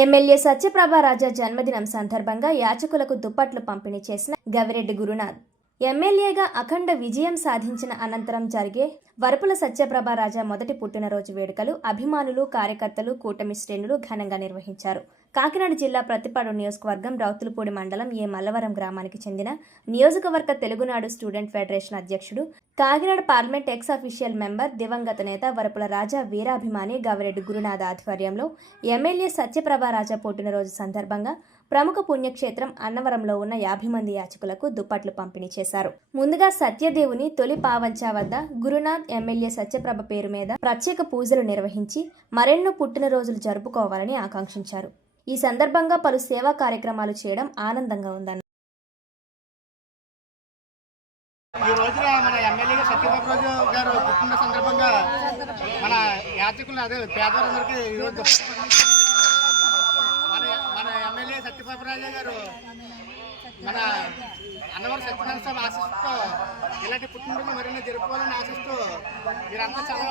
MLA Satyaprabha రాజా జన్మదినం సందర్భంగా యాచకులకు దుప్పట్లు పంపిణీ చేసిన గవిరెడ్డి గురునాథ్. ఎమ్మెల్యేగా అఖండ విజయం సాధించిన అనంతరం జరిగే వరపుల సత్యప్రభ రాజా మొదటి పుట్టినరోజు వేడుకలు అభిమానులు కార్యకర్తలు కూటమి శ్రేణులు ఘనంగా నిర్వహించారు. కాకినాడ జిల్లా ప్రతిపాడు నియోజకవర్గం రౌతులపూడి మండలం ఏ మల్లవరం గ్రామానికి చెందిన నియోజకవర్గ తెలుగునాడు స్టూడెంట్ ఫెడరేషన్ అధ్యక్షుడు Kakinada parliament ex official member దివంగత నేత వరపుల రాజా వీరాభిమాని గవిరెడ్డి గురునాథ ఆధ్వర్యంలో ఎమ్మెల్యే సత్యప్రభా రాజా పుట్టినరోజు సందర్భంగా ప్రముఖ పుణ్యక్షేత్రం అన్నవరంలో ఉన్న యాభై మంది యాచకులకు దుప్పట్లు పంపిణీ చేశారు. ముందుగా సత్యదేవుని తొలి పావంచా వద్ద గురునాథ్ ఎమ్మెల్యే సత్యప్రభ పేరు మీద ప్రత్యేక పూజలు నిర్వహించి మరెన్నో పుట్టినరోజులు జరుపుకోవాలని ఆకాంక్షించారు. ఈ సందర్భంగా పలు సేవా కార్యక్రమాలు చేయడం ఆనందంగా ఉందన్నారు ఈ రోజున మన ఎమ్మెల్యే సత్యబాబు గారు పుట్టిన సందర్భంగా మన యాత్రికులు అదే పేదవారందరికీ ఈరోజు మన మన ఎమ్మెల్యే సత్యబాబు రాజా గారు మన అన్నవరం సత్యనారాయణ స్వామి ఆశిస్తూ ఇలాంటి పుట్టినరోజు మరిన్ని జరుపుకోవాలని ఆశిస్తూ మీరంతా చాలా